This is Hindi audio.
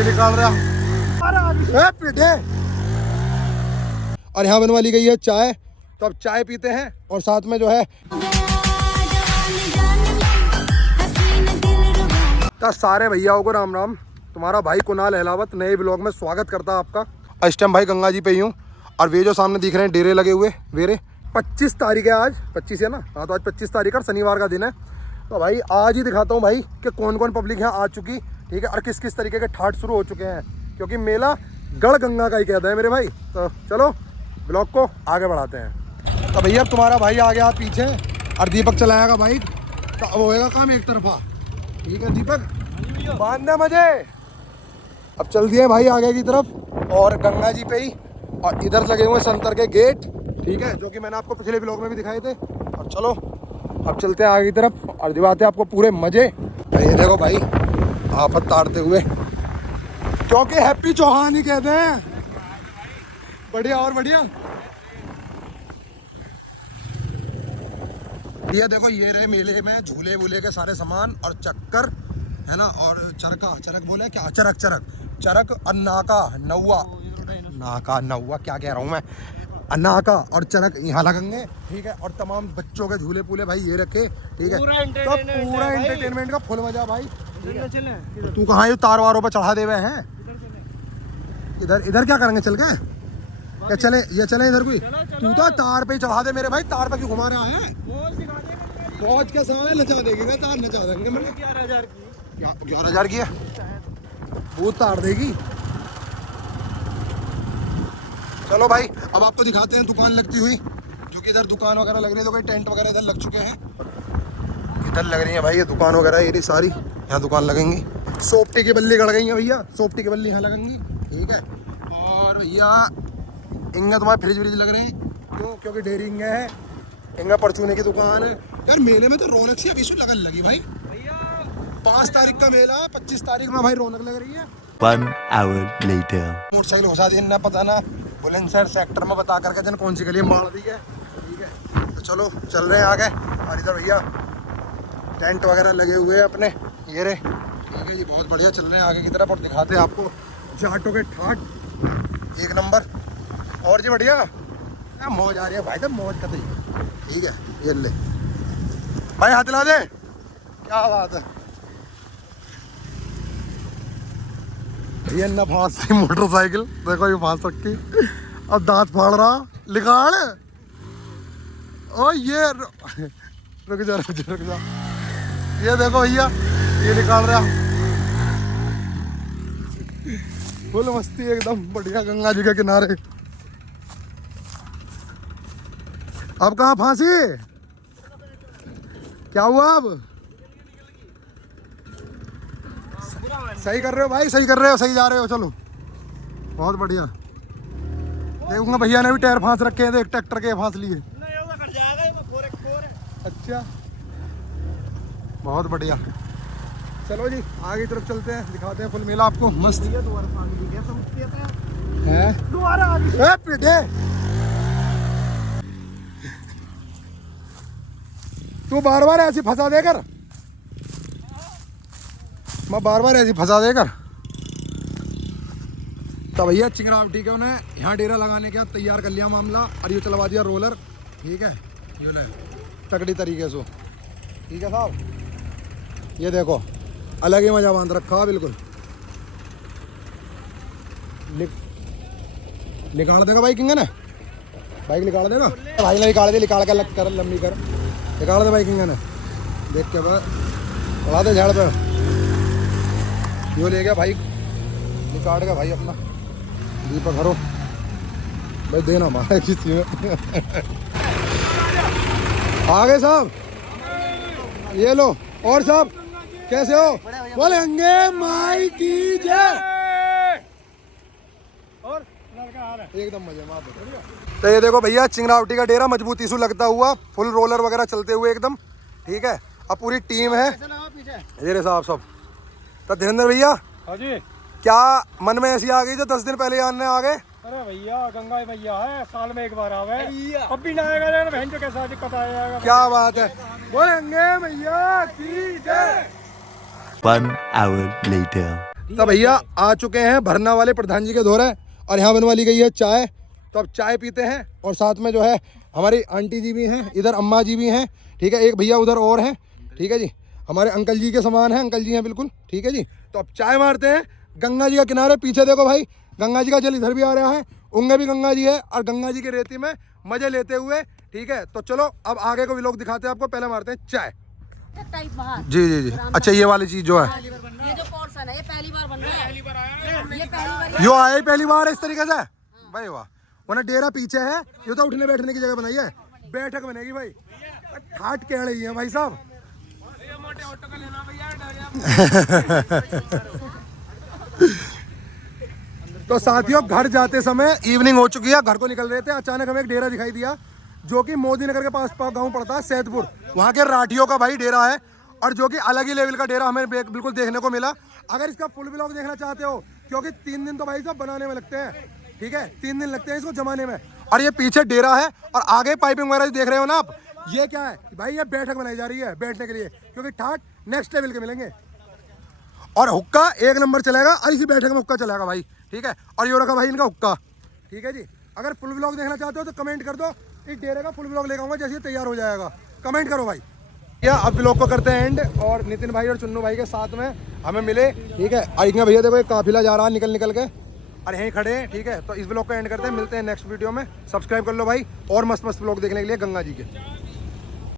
ये निकाल रहा पीठे। और यहाँ बनवा ली गई है चाय, तो अब चाय पीते हैं और साथ में जो है तो सारे भैयाओं को राम राम। तुम्हारा भाई कुणाल अहलावत नए ब्लॉग में स्वागत करता है आपका। इस टाइम भाई गंगा जी पे ही हूँ और वे जो सामने दिख रहे हैं डेरे लगे हुए वेरे 25 तारीख है आज, 25 है ना। हाँ तो आज 25 तारीख है, शनिवार का दिन है। तो भाई आज ही दिखाता हूँ भाई कि कौन कौन पब्लिक यहाँ आ चुकी, ठीक है, और किस किस तरीके के ठाट शुरू हो चुके हैं, क्योंकि मेला गढ़ गंगा का ही कहता है मेरे भाई। तो चलो ब्लॉग को आगे बढ़ाते हैं। तो भैया तुम्हारा भाई आ गया पीछे और दीपक चलाएगा बाइक, तो अब होएगा काम एक तरफा, ठीक है दीपक, बांधना मजे। अब चल दिए भाई आगे की तरफ और गंगा जी पे ही, और इधर लगे हुए संतर के गेट, ठीक है, जो कि मैंने आपको पिछले ब्लॉग में भी दिखाए थे। और चलो अब चलते हैं आगे की तरफ और दिखाते हैं आपको पूरे मजे। ये देखो भाई आफत तारते हुए, क्योंकि हैप्पी चौहान ही कहते हैं। बढ़िया और बढ़िया। ये देखो ये रहे मेले में झूले वूले के सारे सामान और चक्कर है ना, और चरक बोले क्या, चरक और नाका नौवा क्या कह रहा हूँ मैं, नाका और चरक यहाँ लगेंगे, ठीक है। और तमाम बच्चों के झूले पूले भाई ये रखे, ठीक है, तो पूरा एंटरटेनमेंट का फुल मजा भाई। तू कहाँ ये तार वारों पर चढ़ा दे हुए हैं, इधर क्या करेंगे चल के, क्या चले ये चले इधर कोई, तू तो तार पे ही चढ़ा दे मेरे भाई, तार पे क्यों घुमा रहा है, पहुंच के समय नचा देगी तार, नचा देंगे। 11,000 की है वो तार देगी। चलो भाई अब आपको दिखाते हैं दुकान लगती हुई, जो कि इधर दुकान वगैरह लग रही है, तो कोई टेंट वगैरह इधर लग चुके हैं, इधर लग रही है भाई ये दुकान वगैरह, ये सारी यहाँ दुकान लगेंगी। सोपटी की बल्ली गड़ गई है भैया, सोपटी की बल्ली यहाँ लगेंगी, ठीक है। और भैया इंगा तुम्हारे फ्रिज व्रिज लग रहे हैं, क्यों, क्योंकि डेयरी इंगा है, इंगा परचूने की दुकान है। यार मेले में तो रौनक सी अभी लगन लगी भाई, 5 तारीख का मेला है, 25 तारीख में भाई रौनक लग रही है। 1 hour later मोटरसाइकिल घुसा दी ना, पता ना बुलंदशहर सेक्टर में बता करके जन कौन सी गली मार दी है, ठीक है। तो चलो चल रहे हैं आगे। और इधर भैया टेंट वगैरह लगे हुए हैं अपने ये रे, ठीक है जी, बहुत बढ़िया। चल रहे हैं आगे की तरफ और दिखाते हैं आपको जाटों के ठाट एक नंबर। और जी बढ़िया मौज आ रही है भाई, तो मौज कर दी, ठीक है। ये ले भाई हाथ ला दे, क्या बात है। ये न फांस मोटरसाइकिल देखो, ये फांस रखी, अब दांत फाड़ रहा, निकाल ओ ये रुक जा। ये देखो भैया ये निकाल रहा, फुल मस्ती एकदम बढ़िया गंगा जी के किनारे। अब कहाँ फांसी, क्या हुआ अब, सही कर रहे हो भाई, सही कर रहे हो, सही जा रहे हो, चलो बहुत बढ़िया। देखूंगा भैया ने भी टायर फांस रखे हैं, देख ट्रैक्टर के फांस लिए। अच्छा बहुत बढ़िया। चलो जी आगे तरफ चलते हैं, दिखाते हैं फुल मेला आपको मस्त है। पीठे तू बार बार ऐसी फंसा देकर, मैं बार बार ऐसी फंसा देकर। तो भैया चिंगरावटी के उन्हें यहाँ डेरा लगाने के तैयार कर लिया मामला, और ये चलवा दिया रोलर, ठीक है, ये ले तगड़ी तरीके से, ठीक है साहब। ये देखो अलग ही मजा बांध रखा बिल्कुल। निकाल देगा बाइक इंगन है, बाइक निकाल देगा भाई, ने निकाल दे, निकाल कर लग कर लंबी कर, निकाल दे बाइक इंगन है, देख के बढ़ा दे झाड़ पे। यो ले गया भाई, निकाल गया भाई अपना दीपक हरो भाई, देना मारा किसी में। आगे साहब ये लो। और साहब कैसे हो, बोलेंगे माई की जय। और एकदम मजे में। तो ये देखो भैया चिंगरावटी का डेरा मजबूती से लगता हुआ, फुल रोलर वगैरह चलते हुए एकदम, ठीक है। अब पूरी टीम है ये साहब सब। तो धीरेन्द्र भैया हाँ जी, क्या मन में ऐसी आ गई जो 10 दिन पहले आने आ गए? अरे भैया गंगा भैया है, साल में एक बार आवे, अब भी ना आएगा ना बहन जो कैसा दिक्कत आएगा। क्या बात है, बोलेंगे भैया की जय। 1 hour later तो भैया आ चुके हैं भरना वाले प्रधान जी के दौरे और यहाँ बनवा ली गई है चाय। तो अब चाय पीते हैं और साथ में जो है हमारी आंटी जी भी हैं, इधर अम्मा जी भी हैं, ठीक है, एक भैया उधर और हैं, ठीक है जी, हमारे अंकल जी के समान हैं, अंकल जी हैं बिल्कुल, ठीक है जी। तो अब चाय मारते हैं गंगा जी का किनारे, पीछे देखो भाई गंगा जी का जल इधर भी आ रहा है, उंगे भी गंगा जी है और गंगा जी की रेती में मजे लेते हुए, ठीक है। तो चलो अब आगे को भी लोग दिखाते हैं आपको, पहले मारते हैं चाय। टाइप बाहर जी जी जी, अच्छा ये वाली चीज जो है ये जो पोर्शन है ये पहली बार बन रहा है, ये पहली बार यो आए पहली बार इस तरीके से भाई, वाह। वरना डेरा पीछे है, ये तो उठने बैठने की जगह बनाई है, बैठक बनेगी भाई, ठाट कह रही है भाई साहब। तो साथियों घर जाते समय इवनिंग हो चुकी है, घर को निकल रहे थे, अचानक हमें एक डेरा दिखाई दिया जो कि मोदी नगर के पास गांव पड़ता है सैदपुर, वहाँ के राठियों का भाई डेरा है और जो कि अलग ही लेवल का डेरा हमें बिल्कुल देखने को मिला। अगर इसका फुल व्लॉग देखना चाहते हो, क्योंकि 3 दिन तो भाई साहब बनाने में लगते हैं, ठीक है, 3 दिन लगते हैं इसको जमाने में। और ये पीछे डेरा है और आगे पाइपिंग वगैरह देख रहे हो ना आप, ये क्या है भाई, ये बैठक बनाई जा रही है बैठने के लिए, क्योंकि ठाट नेक्स्ट लेवल के मिलेंगे और हुक्का 1 नंबर चलेगा और इसी बैठक में हुक्का चलेगा भाई, ठीक है। और ये रखा भाई इनका हुक्का, ठीक है जी। अगर फुल व्लॉग देखना चाहते हो तो कमेंट कर दो, इस डेरे का फुल व्लॉग लेकर आऊंगा जैसे तैयार हो जाएगा, कमेंट करो भाई। या अब व्लॉग को करते हैं एंड, और नितिन भाई और चुन्नू भाई के साथ में हमें मिले, ठीक है। और इनका भैया देखो एक काफिला जा रहा है निकल के और यहीं खड़े हैं, ठीक है। तो इस व्लॉग को एंड करते हैं, मिलते हैं नेक्स्ट वीडियो में, सब्सक्राइब कर लो भाई और मस्त मस्त व्लॉग देखने के लिए गंगा जी के।